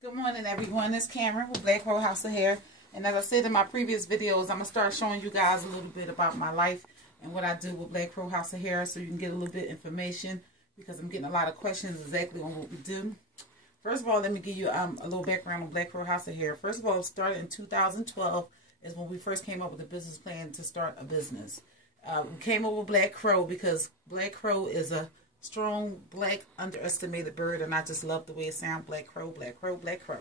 Good morning, everyone. It's Cameron with Black Crow House of Hair. And as I said in my previous videos, I'm going to start showing you guys a little bit about my life and what I do with Black Crow House of Hair so you can get a little bit of information because I'm getting a lot of questions exactly on what we do. First of all, let me give you a little background on Black Crow House of Hair. First of all, it started in 2012 is when we first came up with a business plan to start a business. We came up with Black Crow because Black Crow is a strong, black, underestimated bird, and I just love the way it sounds. Black Crow, Black Crow, Black Crow.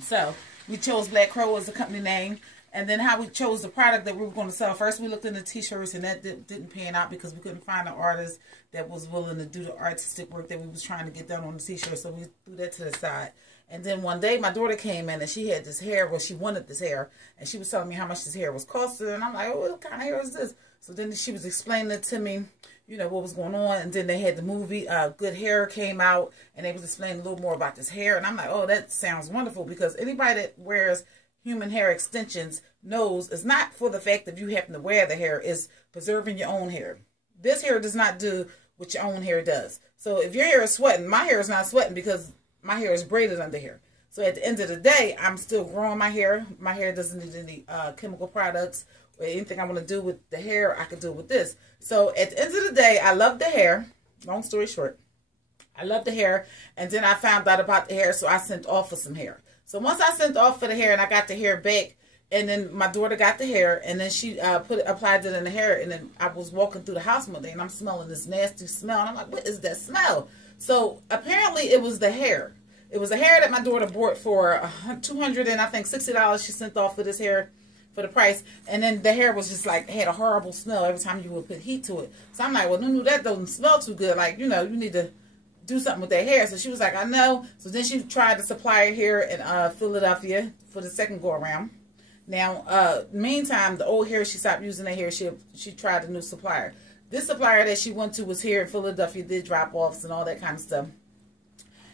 So we chose Black Crow as the company name, and then how we chose the product that we were going to sell. First, we looked into t-shirts, and that didn't pan out because we couldn't find an artist that was willing to do the artistic work that we was trying to get done on the t-shirt, so we threw that to the side. And then one day, my daughter came in, and she had this hair. Well, she wanted this hair, and she was telling me how much this hair was costing, and I'm like, oh, what kind of hair is this? So then she was explaining it to me, you know, what was going on. And then they had the movie Good Hair came out, and they was explaining a little more about this hair. And I'm like, oh, that sounds wonderful, because anybody that wears human hair extensions knows it's not for the fact that you happen to wear the hair, it's preserving your own hair. This hair does not do what your own hair does. So if your hair is sweating, my hair is not sweating because my hair is braided under here. So at the end of the day, I'm still growing my hair. My hair doesn't need any chemical products or anything I want to do with the hair. I could do with this. So at the end of the day, I love the hair. Long story short, I love the hair. And then I found out about the hair, so I sent off for some hair. So once I sent off for the hair and I got the hair back, and then my daughter got the hair, and then she applied it in the hair, and then I was walking through the house one day, and I'm smelling this nasty smell, and I'm like, what is that smell? So apparently it was the hair. It was a hair that my daughter bought for $260. I think $60 she sent off for this hair for the price. And then the hair was just like, had a horrible smell every time you would put heat to it. So I'm like, well, Nunu, that doesn't smell too good. Like, you know, you need to do something with that hair. So she was like, I know. So then she tried to supply her hair in Philadelphia for the second go around. Now, meantime, the old hair, she stopped using that hair. She tried a new supplier. This supplier that she went to was here in Philadelphia, did drop-offs and all that kind of stuff.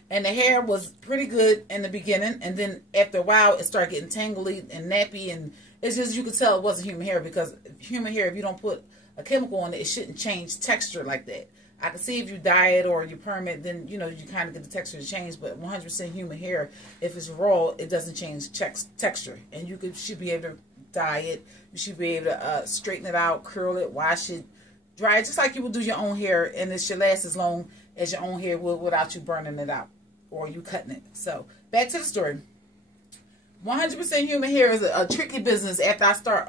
And the hair was pretty good in the beginning, and then after a while, it started getting tangly and nappy, and it's just, you could tell it wasn't human hair, because human hair, if you don't put a chemical on it, it shouldn't change texture like that. I can see if you dye it or you perm it, then, you know, you kind of get the texture to change, but 100% human hair, if it's raw, it doesn't change texture, and you should be able to dye it, you should be able to straighten it out, curl it, wash it, dry it, just like you would do your own hair, and it should last as long as your own hair will without you burning it out or you cutting it. So back to the story. 100% human hair is a tricky business. After I start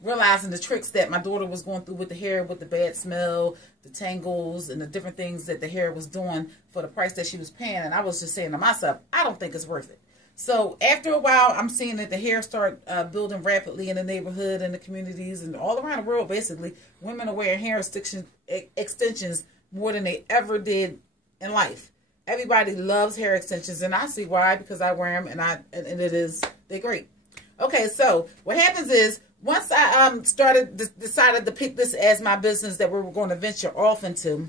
realizing the tricks that my daughter was going through with the hair, with the bad smell, the tangles, and the different things that the hair was doing for the price that she was paying, and I was just saying to myself, I don't think it's worth it. So after a while, I'm seeing that the hair start building rapidly in the neighborhood and the communities and all around the world. Basically, women are wearing hair extensions more than they ever did in life. Everybody loves hair extensions, and I see why, because I wear them, and they're great. Okay, so what happens is, once I decided to pick this as my business that we were going to venture off into,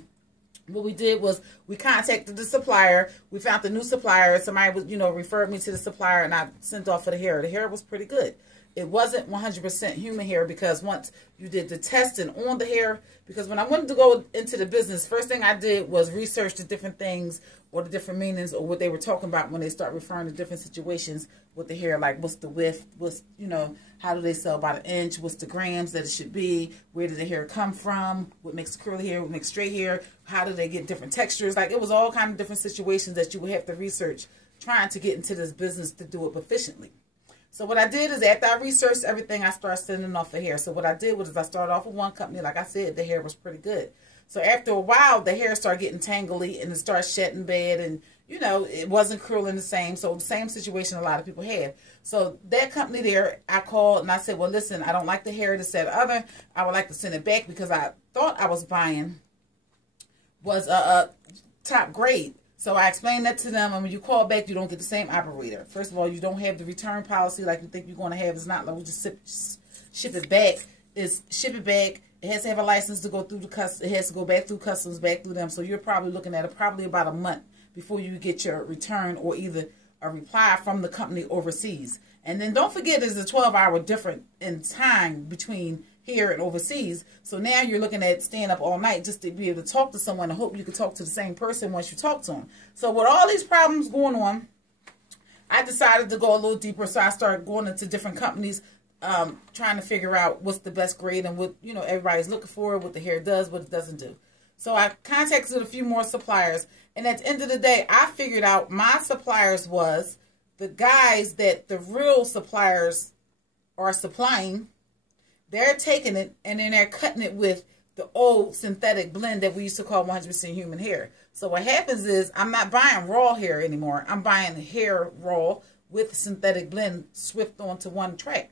what we did was we contacted the supplier. We found the new supplier. Somebody was, referred me to the supplier, and I sent off for the hair. The hair was pretty good. It wasn't 100% human hair, because once you did the testing on the hair, because when I wanted to go into the business, first thing I did was research the different things or the different meanings or what they were talking about when they start referring to different situations with the hair, like what's the width, what's, how do they sell about an inch, what's the grams that it should be, where did the hair come from, what makes curly hair, what makes straight hair, how do they get different textures. Like, it was all kind of different situations that you would have to research trying to get into this business to do it efficiently. So what I did is, after I researched everything, I started sending off the hair. So what I did was, I started off with one company. Like I said, the hair was pretty good. So after a while, the hair started getting tangly, and it started shedding bad, and, it wasn't curling the same. So the same situation a lot of people had. So that company there, I called, and I said, well, listen, I don't like the hair, this, that, other. I would like to send it back, because I thought I was buying was a top grade. So I explained that to them, and when you call back, you don't get the same operator. First of all, you don't have the return policy like you think you're going to have. It's not like we just ship it back. It's ship it back. It has to have a license to go through the customs. It has to go back through customs, back through them. So you're probably looking at probably about a month before you get your return or either a reply from the company overseas. And then don't forget, there's a 12-hour difference in time between here and overseas. So now you're looking at staying up all night just to be able to talk to someone and hope you can talk to the same person once you talk to them. So with all these problems going on, I decided to go a little deeper, so I started going into different companies, trying to figure out what's the best grade and what, you know, everybody's looking for, what the hair does, what it doesn't do. So I contacted a few more suppliers, and at the end of the day, I figured out my suppliers was the guys that the real suppliers are supplying. They're taking it and then they're cutting it with the old synthetic blend that we used to call 100% human hair. So what happens is I'm not buying raw hair anymore. I'm buying hair raw with synthetic blend swift onto one track.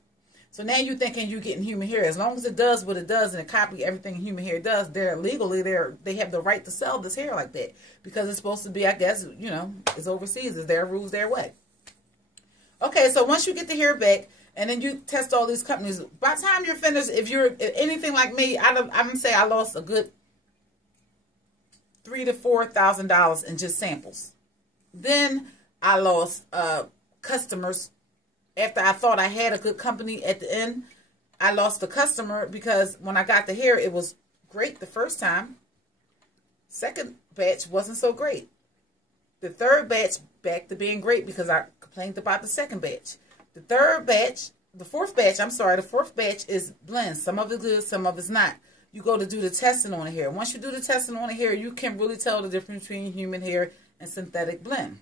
So now you're thinking you're getting human hair. As long as it does what it does and it copy everything human hair does, they're legally, they have the right to sell this hair like that. Because it's supposed to be, I guess, you know, it's overseas. It's their rules, their way. Okay, so once you get the hair back, and then you test all these companies, by the time you're finished, if you're anything like me, I'm going to say I lost a good $3,000 to $4,000 in just samples. Then I lost customers. After I thought I had a good company at the end, I lost a customer because when I got the hair, it was great the first time. Second batch wasn't so great. The third batch back to being great because I complained about the second batch. The fourth batch is blends. Some of it's good, some of it's not. You go to do the testing on the hair. Once you do the testing on the hair, you can really tell the difference between human hair and synthetic blend.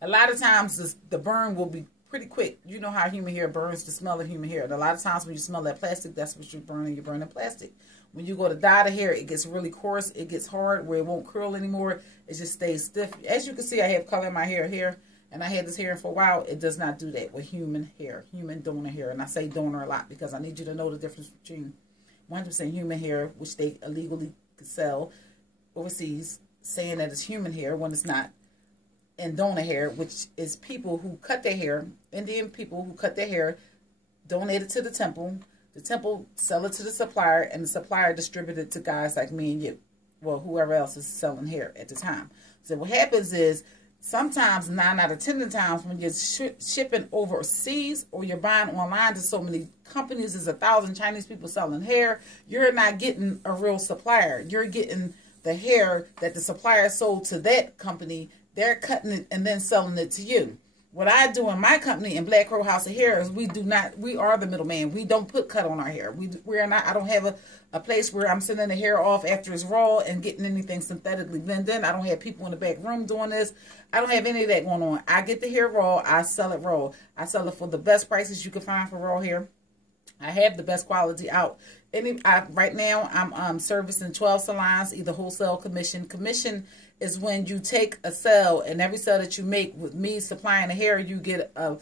A lot of times the burn will be pretty quick. You know how human hair burns, the smell of human hair. And a lot of times when you smell that plastic, that's what you're burning. You're burning plastic. When you go to dye the hair, it gets really coarse. It gets hard where it won't curl anymore. It just stays stiff. As you can see, I have color in my hair here. And I had this hair for a while. It does not do that with human hair, human donor hair. And I say donor a lot because I need you to know the difference between 100% human hair, which they illegally sell overseas, saying that it's human hair when it's not, and donor hair, which is people who cut their hair, Indian people who cut their hair, donate it to the temple sell it to the supplier, and the supplier distribute it to guys like me and you, well, whoever else is selling hair at the time. So what happens is, sometimes 9 out of 10 times when you're shipping overseas or you're buying online to so many companies, there's 1,000 Chinese people selling hair, you're not getting a real supplier. You're getting the hair that the supplier sold to that company. They're cutting it and then selling it to you. What I do in my company in Black Crow House of Hair is we are the middleman. We don't put cut on our hair. I don't have a place where I'm sending the hair off after it's raw and getting anything synthetically blended. I don't have people in the back room doing this. I don't have any of that going on. I get the hair raw. I sell it raw. I sell it for the best prices you can find for raw hair. I have the best quality out. Right now, I'm servicing 12 salons, either wholesale, commission. Commission is when you take a sale, and every sale that you make with me supplying the hair, you get a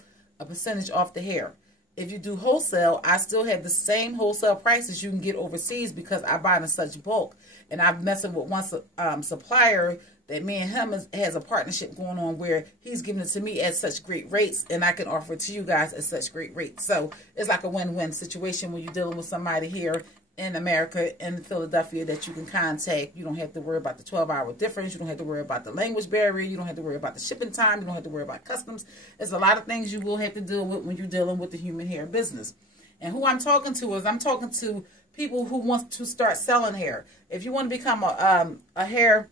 percentage off the hair. If you do wholesale, I still have the same wholesale prices you can get overseas because I buy in such bulk. And I'm messing with one supplier that me and him has a partnership going on where he's giving it to me at such great rates, and I can offer it to you guys at such great rates. So it's like a win-win situation when you're dealing with somebody here in America, in Philadelphia, that you can contact. You don't have to worry about the 12-hour difference. You don't have to worry about the language barrier. You don't have to worry about the shipping time. You don't have to worry about customs. There's a lot of things you will have to deal with when you're dealing with the human hair business. And who I'm talking to is I'm talking to people who want to start selling hair. If you want to become a hair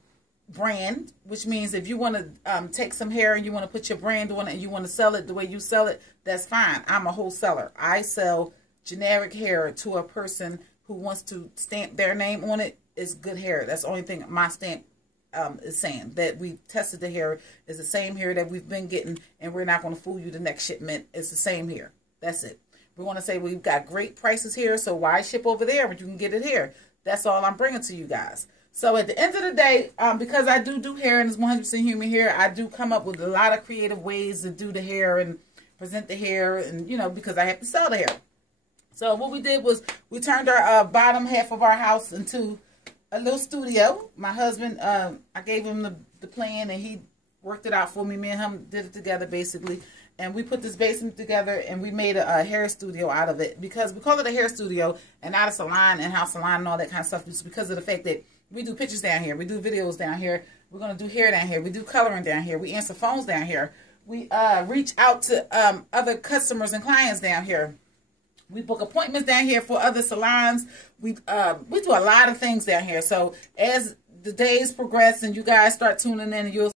brand, which means if you want to take some hair and you want to put your brand on it and you want to sell it the way you sell it, that's fine. I'm a wholesaler. I sell generic hair to a person who wants to stamp their name on it. Is good hair. That's the only thing my stamp is saying, that we tested the hair is the same hair that we've been getting, and we're not going to fool you the next shipment. It's the same hair. That's it. We want to say we've got great prices here, so why ship over there when you can get it here? That's all I'm bringing to you guys. So at the end of the day, because I do hair and it's 100% human hair, I do come up with a lot of creative ways to do the hair and present the hair, and, you know, because I have to sell the hair. So what we did was we turned our bottom half of our house into a little studio. My husband, I gave him the plan, and he worked it out for me. Me and him did it together, basically. And we put this basement together, and we made a hair studio out of it. Because we call it a hair studio and not a salon, in-house salon and all that kind of stuff. It's because of the fact that we do pictures down here. We do videos down here. We're going to do hair down here. We do coloring down here. We answer phones down here. We reach out to other customers and clients down here. We book appointments down here for other salons. We do a lot of things down here. So as the days progress and you guys start tuning in, and you'll